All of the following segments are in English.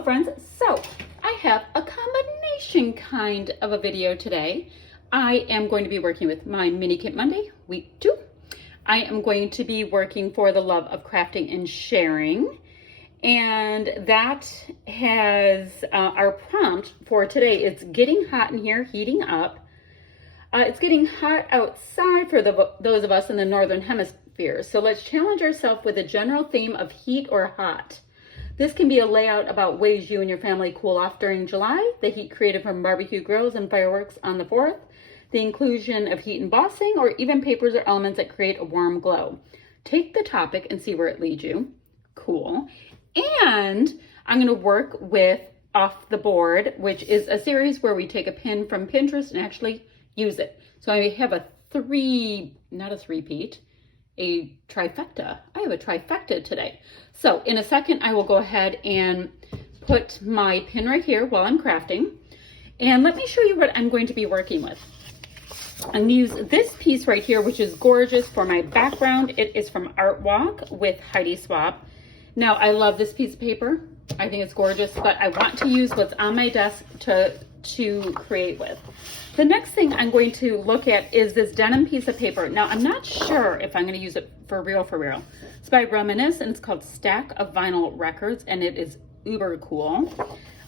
Hello friends, so I have a combination kind of a video today. I am going to be working with my Mini Kit Monday, week 2. I am going to be working for the love of crafting and sharing. And that has our prompt for today. It's getting hot in here, heating up. It's getting hot outside for those of us in the Northern Hemisphere. So let's challenge ourselves with a general theme of heat or hot. This can be a layout about ways you and your family cool off during July, the heat created from barbecue grills and fireworks on the 4th, the inclusion of heat embossing, or even papers or elements that create a warm glow. Take the topic and see where it leads you. Cool. And I'm going to work with Off the Board, which is a series where we take a pin from Pinterest and actually use it. So I have a trifecta. I have a trifecta today. So in a second, I will go ahead and put my pin right here while I'm crafting. And let me show you what I'm going to be working with. I'm going to use this piece right here, which is gorgeous for my background. It is from Art Walk with Heidi Swap. Now, I love this piece of paper. I think it's gorgeous, but I want to use what's on my desk to create with. The next thing I'm going to look at is this denim piece of paper. Now, I'm not sure if I'm going to use it for real. It's by Reminisce, and it's called Stack of Vinyl Records, and it is uber cool.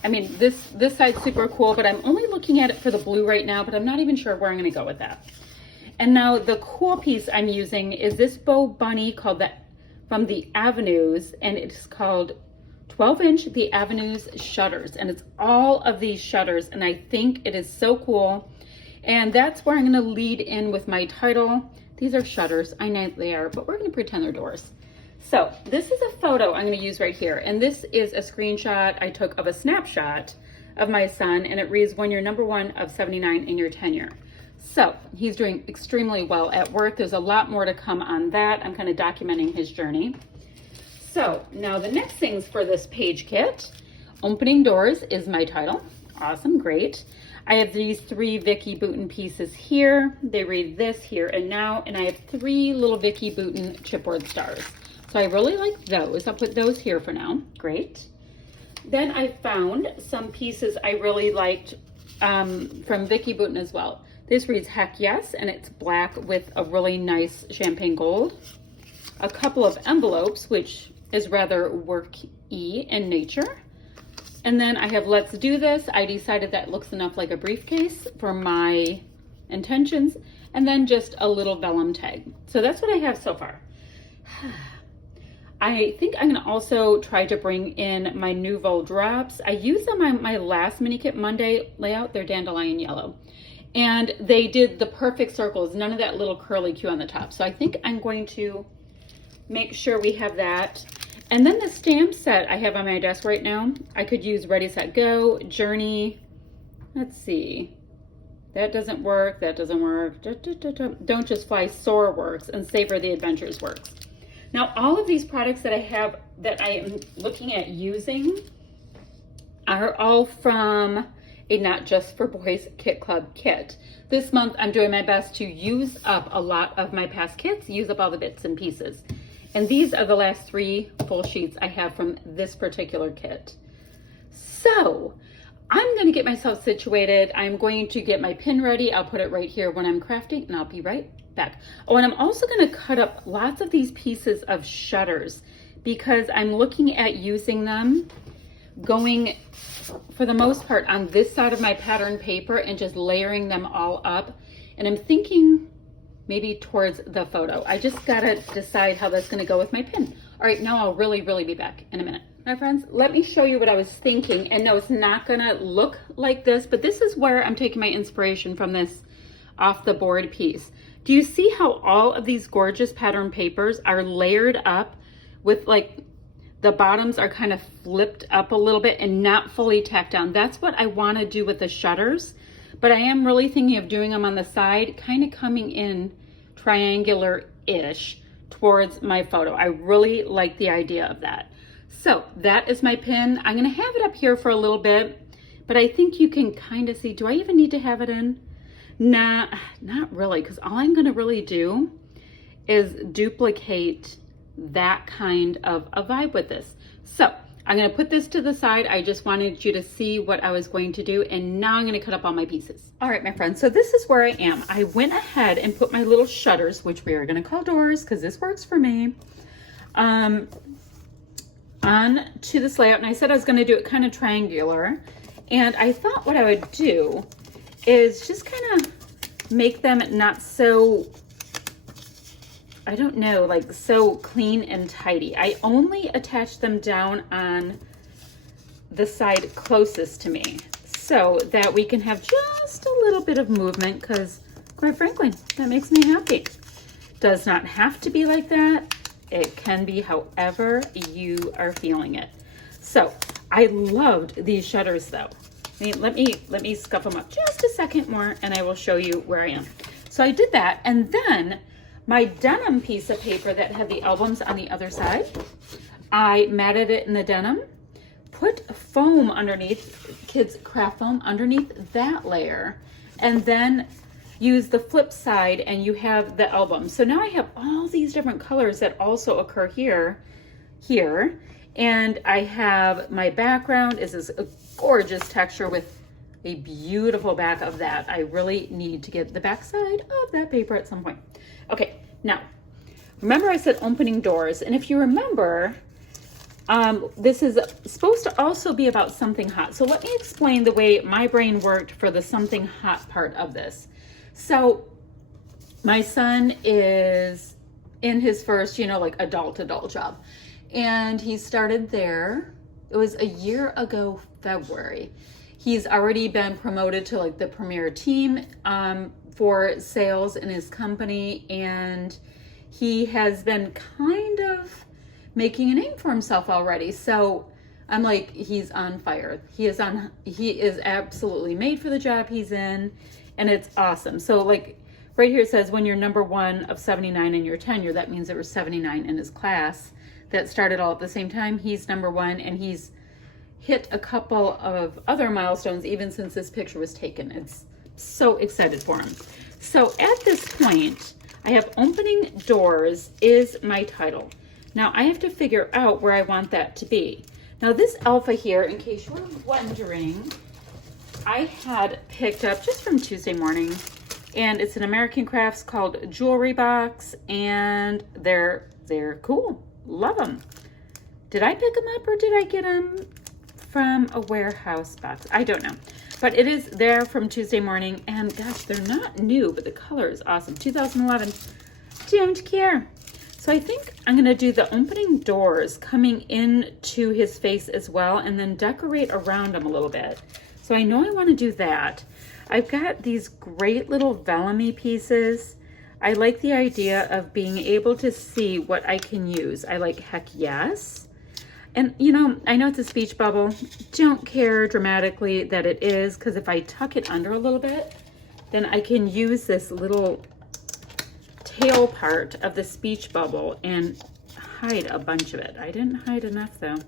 I mean, this side's super cool, but I'm only looking at it for the blue right now, but I'm not even sure where I'm going to go with that. And now the cool piece I'm using is this bow bunny from the Avenues, and it's called 12-inch The Avenues Shutters, and it's all of these shutters, and I think it is so cool. And that's where I'm going to lead in with my title. These are shutters. I know they are, but we're going to pretend they're doors. So this is a photo I'm going to use right here, and this is a screenshot I took of a snapshot of my son, and it reads, "When you're number 1 of 79 in your tenure." So he's doing extremely well at work. There's a lot more to come on that. I'm kind of documenting his journey. So now the next things for this page kit, Opening Doors is my title. Awesome, great. I have these 3 Becky Messer-Bitting pieces here. They read This, Here, and Now, and I have 3 little Becky Messer-Bitting chipboard stars. So I really like those. I'll put those here for now. Great. Then I found some pieces I really liked from Becky Messer-Bitting as well. This reads Heck Yes, and it's black with a really nice champagne gold. A couple of envelopes, which is rather work-y in nature. And then I have Let's Do This. I decided that looks enough like a briefcase for my intentions. And then just a little vellum tag. So that's what I have so far. I think I'm going to also try to bring in my Nouveau drops. I used them on my last Mini Kit Monday layout. They're dandelion yellow. And they did the perfect circles. None of that little curly Q on the top. So I think I'm going to make sure we have that. And then the stamp set I have on my desk right now, I could use Ready, Set, Go, Journey. Let's see. That doesn't work. That doesn't work. Don't Just Fly, Soar works, and Savor the Adventures works. Now, all of these products that I have that I am looking at using are all from a Not Just for Boys Kit Club kit. This month, I'm doing my best to use up a lot of my past kits, use up all the bits and pieces. And these are the last 3 full sheets I have from this particular kit. So I'm going to get myself situated. I'm going to get my pin ready. I'll put it right here when I'm crafting, and I'll be right back. Oh, and I'm also going to cut up lots of these pieces of shutters because I'm looking at using them going for the most part on this side of my pattern paper and just layering them all up. And I'm thinking maybe towards the photo. I just gotta decide how that's gonna go with my pin. All right, now I'll really be back in a minute. My friends, let me show you what I was thinking. And no, it's not gonna look like this, but this is where I'm taking my inspiration from this Off the Board piece. Do you see how all of these gorgeous pattern papers are layered up with like the bottoms are kind of flipped up a little bit and not fully tacked down? That's what I wanna do with the shutters. But I am really thinking of doing them on the side, kind of coming in triangular-ish towards my photo. I really like the idea of that. So that is my pin. I'm going to have it up here for a little bit, but I think you can kind of see, do I even need to have it in? Nah, not really, because all I'm going to really do is duplicate that kind of a vibe with this. So I'm going to put this to the side. I just wanted you to see what I was going to do. And now I'm going to cut up all my pieces. All right, my friends. So this is where I am. I went ahead and put my little shutters, which we are going to call doors because this works for me, on to this layout. And I said I was going to do it kind of triangular. And I thought what I would do is just kind of make them not so, I don't know, like so clean and tidy. I only attach them down on the side closest to me so that we can have just a little bit of movement because, quite frankly, that makes me happy. Does not have to be like that. It can be however you are feeling it. So I loved these shutters though. I mean, let me scuff them up just a second more and I will show you where I am. So I did that, and then my denim piece of paper that had the albums on the other side, I matted it in the denim, put foam underneath, kids craft foam underneath that layer, and then use the flip side and you have the album. So now I have all these different colors that also occur here, and I have my background is this gorgeous texture with a beautiful back of that. I really need to get the back side of that paper at some point. Okay, now, remember I said opening doors, and if you remember, this is supposed to also be about something hot. So let me explain the way my brain worked for the something hot part of this. So my son is in his first, like adult job, and he started there. It was a year ago, February. He's already been promoted to like the premier team for sales in his company, and he has been kind of making a name for himself already. So I'm like, he's on fire. He is absolutely made for the job he's in, and it's awesome. So like right here it says when you're number 1 of 79 in your tenure, that means there were 79 in his class that started all at the same time. He's number 1, and he's hit a couple of other milestones even since this picture was taken. It's so excited for him. So at this point, I have opening doors is my title. Now I have to figure out where I want that to be. Now this alpha here, in case you're wondering, I had picked up just from Tuesday morning, and it's an American Crafts called Jewelry Box, and they're cool. Love them. Did I pick them up or did I get them from a warehouse box? I don't know, but it is there from Tuesday morning, and gosh, they're not new, but the color is awesome. 2011. Don't care. So I think I'm going to do the opening doors coming into his face as well, and then decorate around him a little bit. So I know I want to do that. I've got these great little vellum-y pieces. I like the idea of being able to see what I can use. I like heck yes. And I know it's a speech bubble. Don't care dramatically that it is, because if I tuck it under a little bit, then I can use this little tail part of the speech bubble and hide a bunch of it. I didn't hide enough though.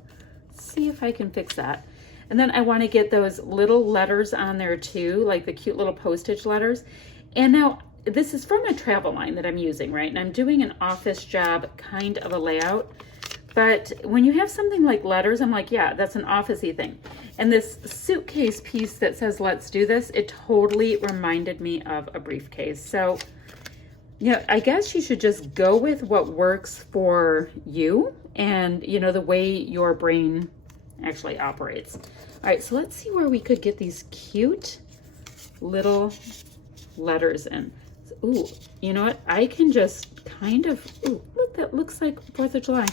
Let's see if I can fix that. And then I want to get those little letters on there too, like the cute little postage letters. And now this is from a travel line that I'm using, right? And I'm doing an office job kind of a layout. But when you have something like letters, I'm like, yeah, that's an office-y thing. And this suitcase piece that says, let's do this, it totally reminded me of a briefcase. So, I guess you should just go with what works for you and, the way your brain actually operates. All right, so let's see where we could get these cute little letters in. Ooh, you know what? I can just kind of, ooh, look, that looks like 4th of July.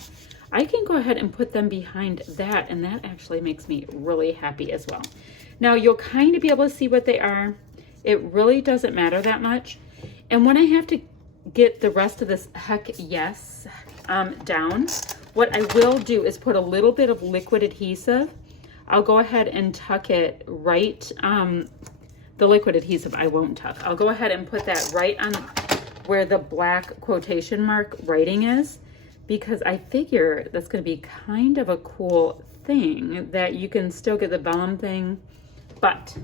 I can go ahead and put them behind that, and that actually makes me really happy as well. Now, you'll kind of be able to see what they are. It really doesn't matter that much. And when I have to get the rest of this heck yes down, what I will do is put a little bit of liquid adhesive. I'll go ahead and tuck it right, the liquid adhesive I won't tuck. I'll go ahead and put that right on where the black quotation mark writing is, because I figure that's going to be kind of a cool thing that you can still get the vellum thing, but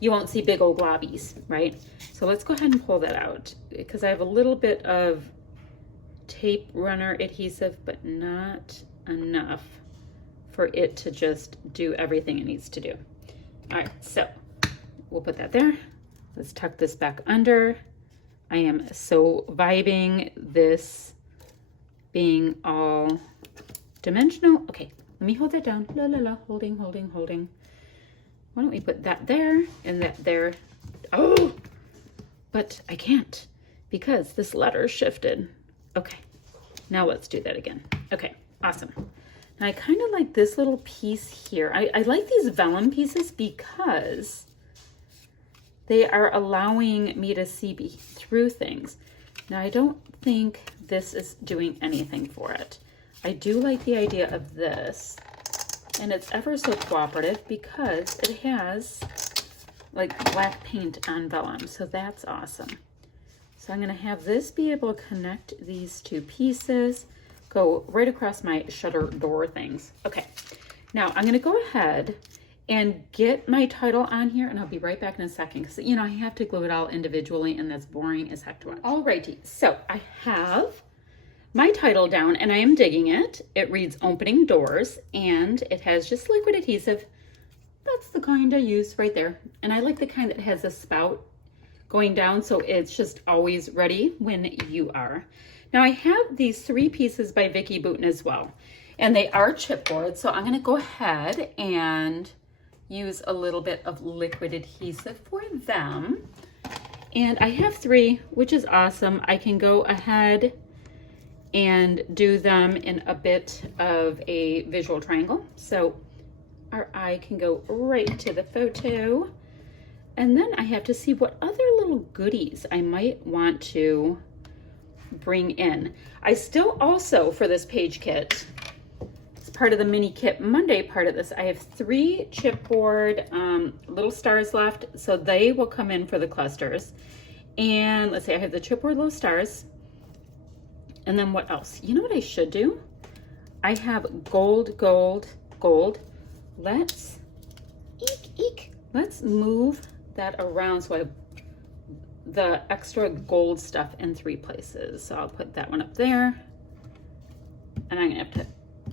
you won't see big old globbies, right? So let's go ahead and pull that out, because I have a little bit of tape runner adhesive, but not enough for it to just do everything it needs to do. All right, so we'll put that there. Let's tuck this back under. I am so vibing this being all dimensional. Okay, let me hold that down. La la la, holding, holding, holding. Why don't we put that there and that there? Oh, but I can't because this letter shifted. Okay, now let's do that again. Okay, awesome. Now I kind of like this little piece here. I like these vellum pieces because they are allowing me to see through things. Now I don't think this is doing anything for it. I do like the idea of this, and it's ever so cooperative because it has like black paint on vellum, so that's awesome. So I'm gonna have this be able to connect these two pieces, go right across my shutter door things. Okay, now I'm gonna go ahead and get my title on here, and I'll be right back in a second because, you know, I have to glue it all individually and that's boring as heck to watch. Alrighty, so I have my title down and I am digging it. It reads Opening Doors and it has just liquid adhesive. That's the kind I use right there. And I like the kind that has a spout going down, so it's just always ready when you are. Now I have these 3 pieces by Becky Messer-Bitting as well, and they are chipboard, so I'm gonna go ahead and use a little bit of liquid adhesive for them. And I have 3, which is awesome. I can go ahead and do them in a bit of a visual triangle. So our eye can go right to the photo. And then I have to see what other little goodies I might want to bring in. I still also, for this page kit, as part of the mini kit Monday part of this, I have 3 chipboard little stars left, so they will come in for the clusters. And let's see, I have the chipboard little stars. And then what else? You know what I should do? I have gold, gold, gold. Let's, let's move that around so I have the extra gold stuff in 3 places. So I'll put that one up there. And I'm gonna have to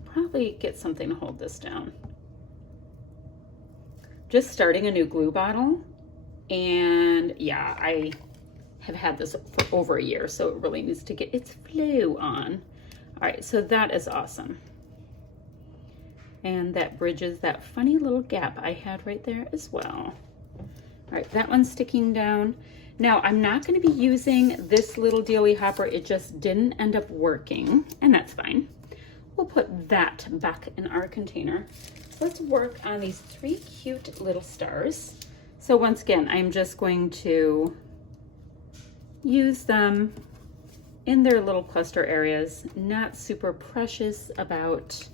probably get something to hold this down. Just starting a new glue bottle. And yeah, I have had this for over a year, so it really needs to get its flow on. All right, so that is awesome. And that bridges that funny little gap I had right there as well. All right, that one's sticking down. Now, I'm not gonna be using this little dealy hopper. It just didn't end up working, and that's fine. We'll put that back in our container. Let's work on these 3 cute little stars. So once again, I'm just going to use them in their little cluster areas, not super precious about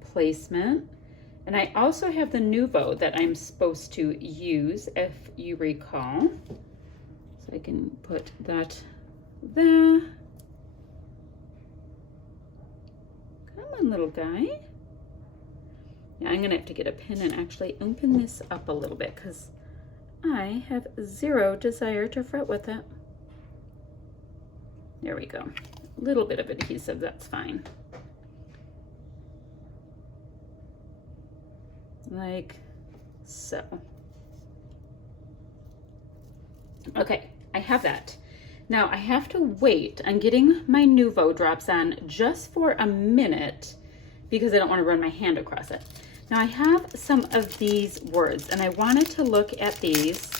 placement. And I also have the Nuvo that I'm supposed to use, if you recall. So I can put that there. Come on, little guy. Yeah, I'm gonna have to get a pin and actually open this up a little bit because I have 0 desire to fret with it. There we go. A little bit of adhesive, that's fine. Like so. Okay, I have that. Now I have to wait. I'm getting my Nuvo drops on just for a minute because I don't want to run my hand across it. Now I have some of these words and I wanted to look at these.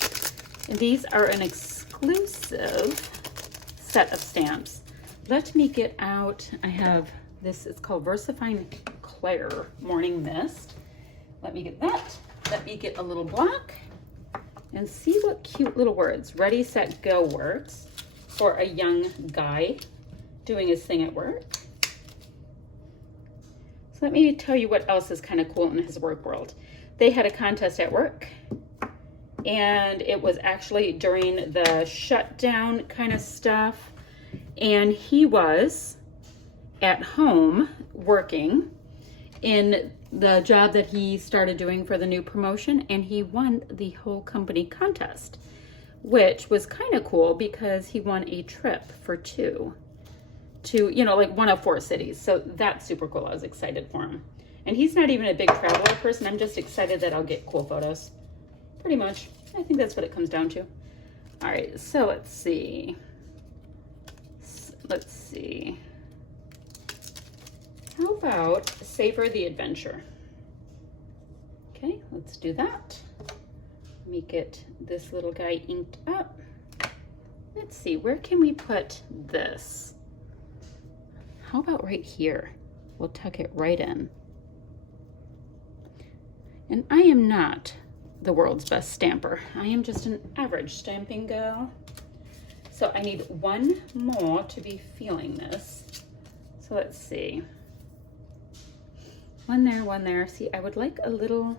And these are an exclusive set of stamps. Let me get out, I have this, it's called Versifying Claire Morning Mist. Let me get that. Let me get a little block and see what cute little words. Ready, set, go works for a young guy doing his thing at work. So let me tell you what else is kind of cool in his work world. They had a contest at work, and it was actually during the shutdown kind of stuff. And he was at home working in the job that he started doing for the new promotion, and he won the whole company contest, which was kind of cool because he won a trip for 2 to, you know, like one of 4 cities. So that's super cool. I was excited for him. And he's not even a big traveler person. I'm just excited that I'll get cool photos. Pretty much. I think that's what it comes down to. All right, so let's see. Let's see. How about Savor the Adventure? Okay, let's do that. Let me get this little guy inked up. Let's see, where can we put this? How about right here? We'll tuck it right in. And I am not the world's best stamper. I am just an average stamping girl. So I need one more to be feeling this. So let's see. One there, one there. See, I would like a little,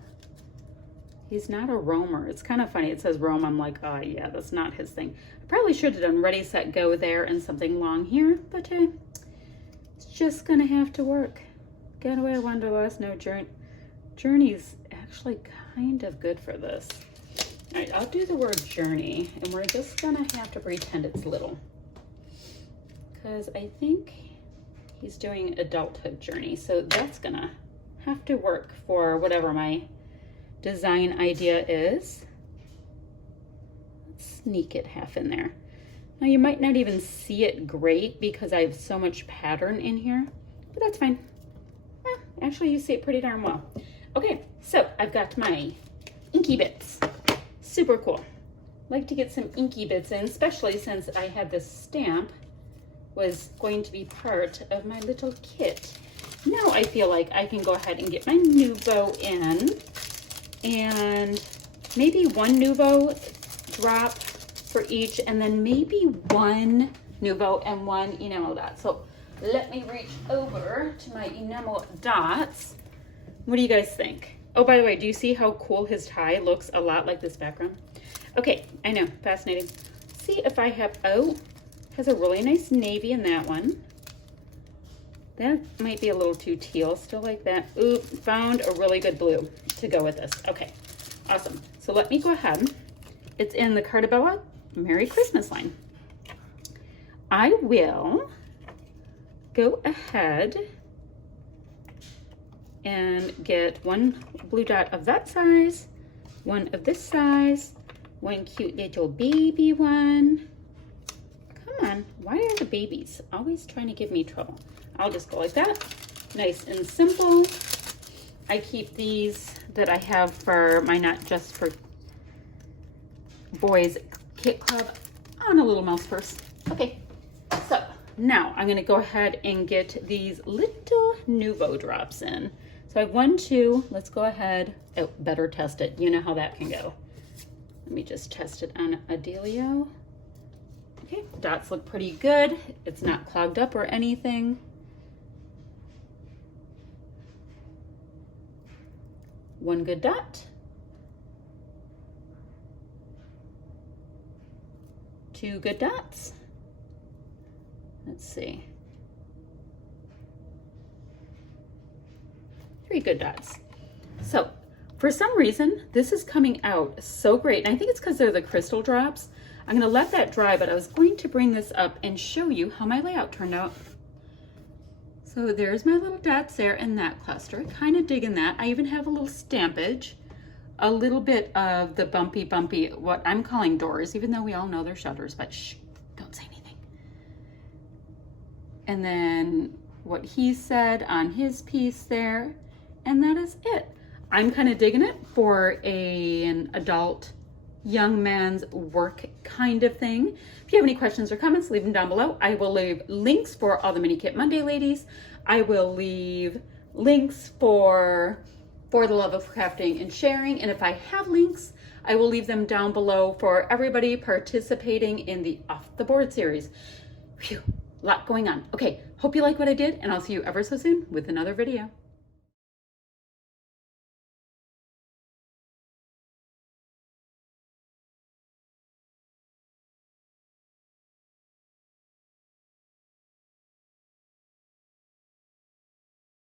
he's not a roamer. It's kind of funny. It says roam. I'm like, oh yeah, that's not his thing. I probably should have done ready, set, go there and something long here, but it's just gonna have to work. Getaway, Wanderlust, no journey. Journey's actually kind of good for this. All right, I'll do the word journey, and we're just gonna have to pretend it's little, because I think he's doing adulthood journey, so that's gonna have to work for whatever my design idea is. Let's sneak it half in there. Now you might not even see it great because I have so much pattern in here, but that's fine. Actually, you see it pretty darn well. Okay, so I've got my inky bits. Super cool. Like to get some inky bits in, especially since I had this stamp was going to be part of my little kit. Now I feel like I can go ahead and get my Nuvo in, and maybe one Nuvo drop for each, and then maybe one Nuvo and one enamel dot. So let me reach over to my enamel dots. What do you guys think? Oh, by the way, do you see how cool his tie looks? A lot like this background. Okay, I know, fascinating. See if I have, oh, has a really nice navy in that one. That might be a little too teal, still like that. Ooh, found a really good blue to go with this. Okay, awesome. So let me go ahead. It's in the Cartabella Merry Christmas line. I will go ahead and get one blue dot of that size, one of this size, one cute little baby one. Come on, why are the babies always trying to give me trouble? I'll just go like that, nice and simple. I keep these that I have for my Not Just for Boys Kit Club on a little mouse purse. Okay, so now I'm gonna go ahead and get these little Nuvo drops in. So I have 1, 2, let's go ahead. Oh, better test it. You know how that can go. Let me just test it on Adelio. Okay, dots look pretty good. It's not clogged up or anything. One good dot. 2 good dots. Let's see. 3 good dots. So for some reason, this is coming out so great. And I think it's because they're the crystal drops. I'm gonna let that dry, but I was going to bring this up and show you how my layout turned out. So there's my little dots there in that cluster. Kind of digging that. I even have a little stampage, a little bit of the bumpy, what I'm calling doors, even though we all know they're shutters, but shh, don't say anything. And then what he said on his piece there, and that is it. I'm kind of digging it for an adult, young man's work kind of thing. If you have any questions or comments, leave them down below. I will leave links for all the Mini Kit Monday ladies. I will leave links for the love of crafting and sharing. And if I have links, I will leave them down below for everybody participating in the Off the Board series. Phew, a lot going on. Okay, hope you like what I did, and I'll see you ever so soon with another video.